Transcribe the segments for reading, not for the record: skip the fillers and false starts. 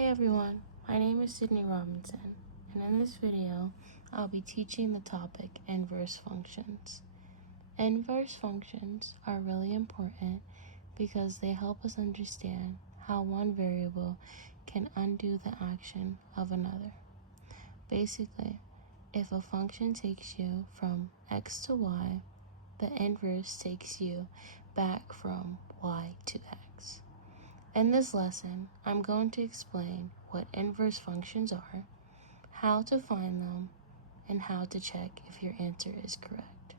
Hey everyone, my name is Sydney Robinson, and in this video, I'll be teaching the topic inverse functions. Inverse functions are really important because they help us understand how one variable can undo the action of another. Basically, if a function takes you from x to y, the inverse takes you back from y to x. In this lesson, I'm going to explain what inverse functions are, how to find them, and how to check if your answer is correct.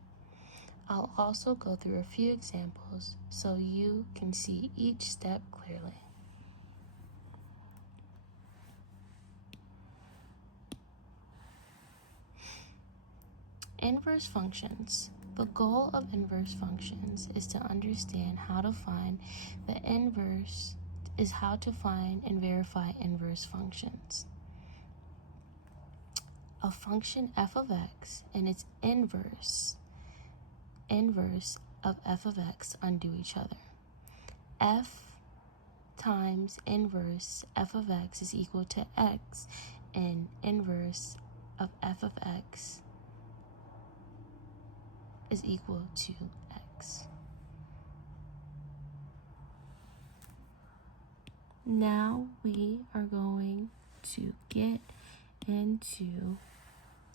I'll also go through a few examples so you can see each step clearly. Inverse functions. The goal of inverse functions is to understand how to find and verify inverse functions. A function f of x and its inverse of f of x undo each other. F times inverse f of x is equal to x, and inverse of f of x is equal to x. Now we are going to get into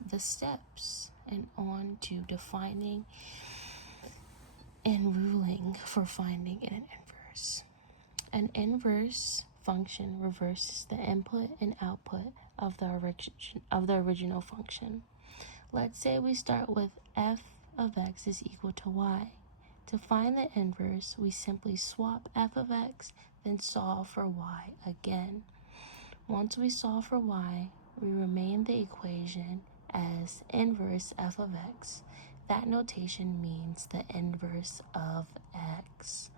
the steps and on to defining and ruling for finding an inverse. An inverse function reverses the input and output of the original function. Let's say we start with f of x is equal to y. To find the inverse, we simply swap f of x, then solve for y again. Once we solve for y, we remain the equation as inverse f of x. That notation means the inverse of x.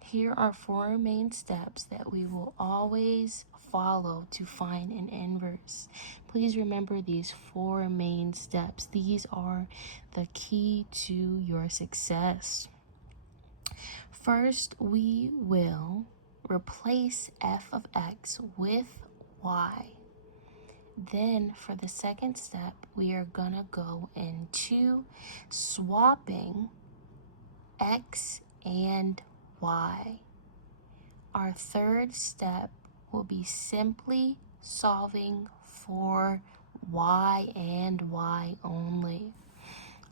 Here are four main steps that we will always follow to find an inverse. Please remember these four main steps. These are the key to your success. First, we will replace f of x with y. Then for the second step, we are gonna go into swapping x and y. Our third step will be simply solving for y and y only.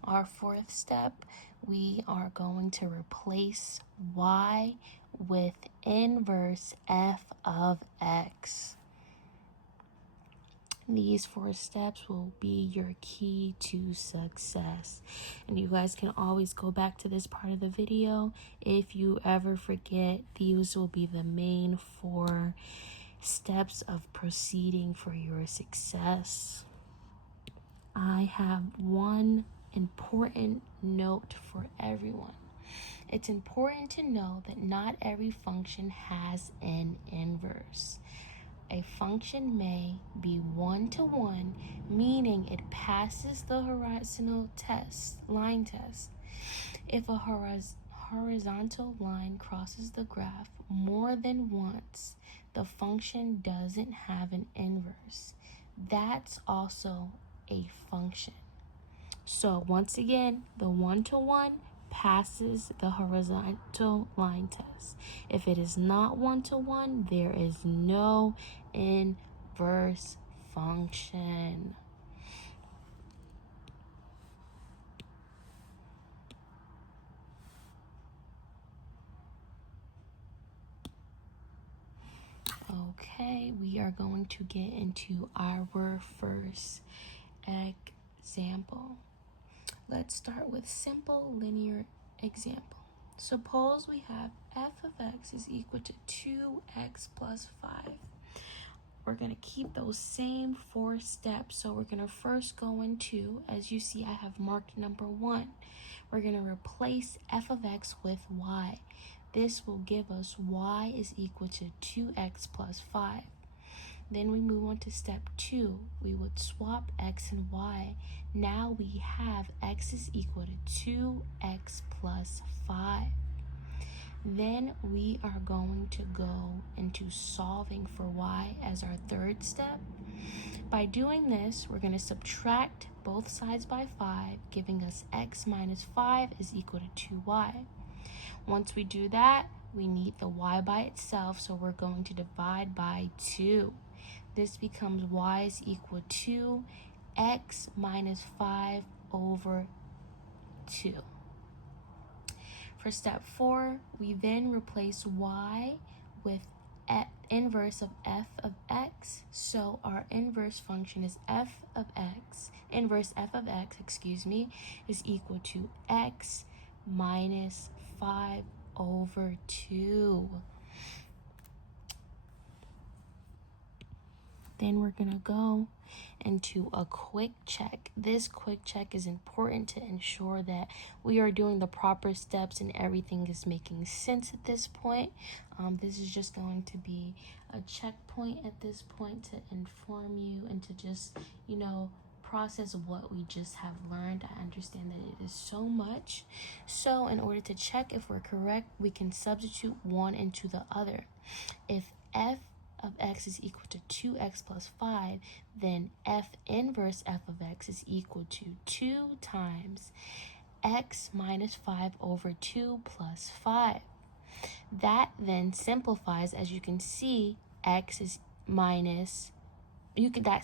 Our fourth step, we are going to replace y with inverse f of x. These four steps will be your key to success. And you guys can always go back to this part of the video. If you ever forget, these will be the main four steps of proceeding for your success. I have one important note for everyone. It's important to know that not every function has an inverse. A function may be one-to-one, meaning it passes the line test. If a horizontal line crosses the graph more than once, the function doesn't have an inverse. That's also a function. So once again, the one-to-one passes the horizontal line test. If it is not one-to-one, there is no inverse function. Okay, we are going to get into our first example. Let's start with simple linear example. Suppose we have f of x is equal to 2x plus 5. We're going to keep those same four steps. So we're going to first go into, as you see, I have marked number 1. We're going to replace f of x with y. This will give us y is equal to 2x plus 5. Then we move on to step 2. We would swap x and y. Now we have x is equal to 2x plus 5. Then we are going to go into solving for y as our third step. By doing this, we're going to subtract both sides by 5, giving us x minus 5 is equal to 2y. Once we do that, we need the y by itself, so we're going to divide by 2. This becomes y is equal to x minus 5 over 2. For step 4, we then replace y with inverse of f of x. So our inverse function is inverse f of x, is equal to x minus 5 over 2. Then we're going to go into a quick check. This quick check is important to ensure that we are doing the proper steps and everything is making sense at this point. This is just going to be a checkpoint at this point to inform you and to just, process what we just have learned. I understand that it is so much. So in order to check if we're correct, we can substitute one into the other. If f of x is equal to 2x plus 5, then f inverse f of x is equal to 2 times x minus 5 over 2 plus 5. That then simplifies, as you can see, that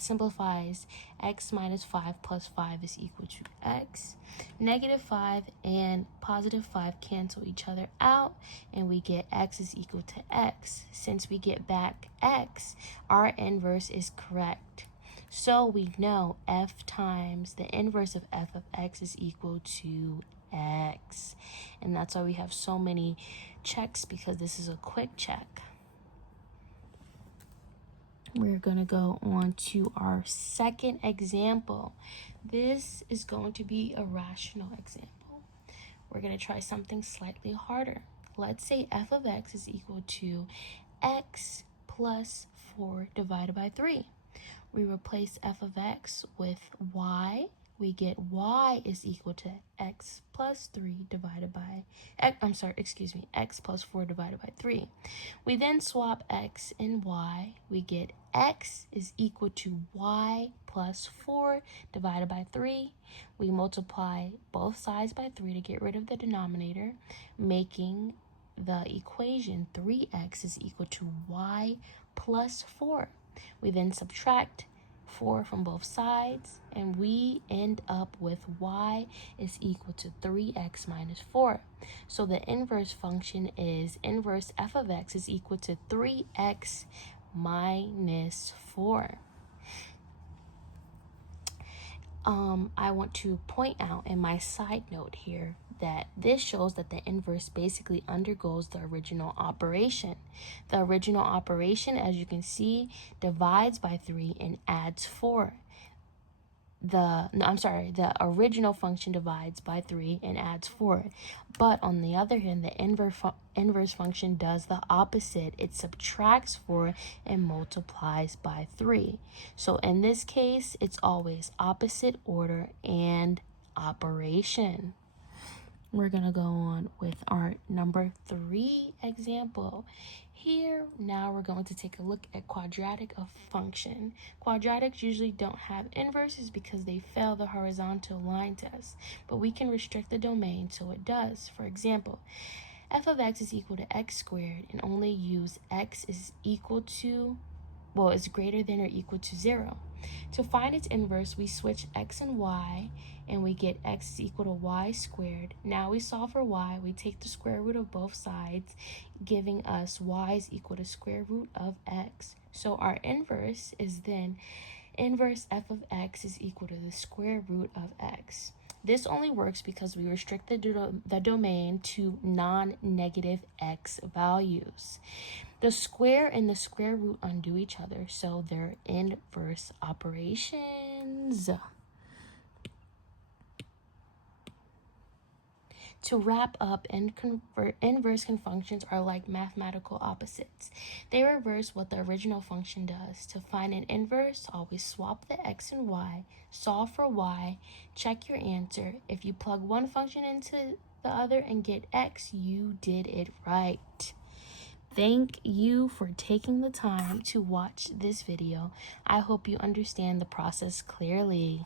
simplifies x minus 5 plus 5 is equal to x. Negative 5 and positive 5 cancel each other out, and we get x is equal to x. Since we get back x, our inverse is correct. So we know f times the inverse of f of x is equal to x. And that's why we have so many checks, because this is a quick check. We're going to go on to our second example. This is going to be a rational example. We're going to try something slightly harder. Let's say f of x is equal to x plus 4 divided by 3. We replace f of x with y. We get y is equal to x plus 3 divided by, x plus 4 divided by 3. We then swap x and y. We get x is equal to y plus 4 divided by 3. We multiply both sides by 3 to get rid of the denominator, making the equation 3x is equal to y plus 4. We then subtract 4 from both sides, and we end up with y is equal to 3x minus 4. So the inverse function is inverse f of x is equal to 3x minus 4. I want to point out in my side note here that this shows that the inverse basically undergoes the original operation. The original operation, as you can see, divides by 3 and adds 4. The original function divides by 3 and adds 4. But on the other hand, the inverse function does the opposite. It subtracts 4 and multiplies by 3. So in this case, it's always opposite order and operation. We're going to go on with our number 3 example. Here, now we're going to take a look at quadratic of function. Quadratics usually don't have inverses because they fail the horizontal line test, but we can restrict the domain so it does. For example, f of x is equal to x squared, and only use x is greater than or equal to 0. To find its inverse, we switch x and y, and we get x is equal to y squared. Now we solve for y. We take the square root of both sides, giving us y is equal to square root of x. So our inverse is then inverse f of x is equal to the square root of x. This only works because we restrict the domain to non-negative x values. The square and the square root undo each other, so they're inverse operations. To wrap up, inverse functions are like mathematical opposites. They reverse what the original function does. To find an inverse, always swap the x and y, solve for y, check your answer. If you plug one function into the other and get x, you did it right. Thank you for taking the time to watch this video. I hope you understand the process clearly.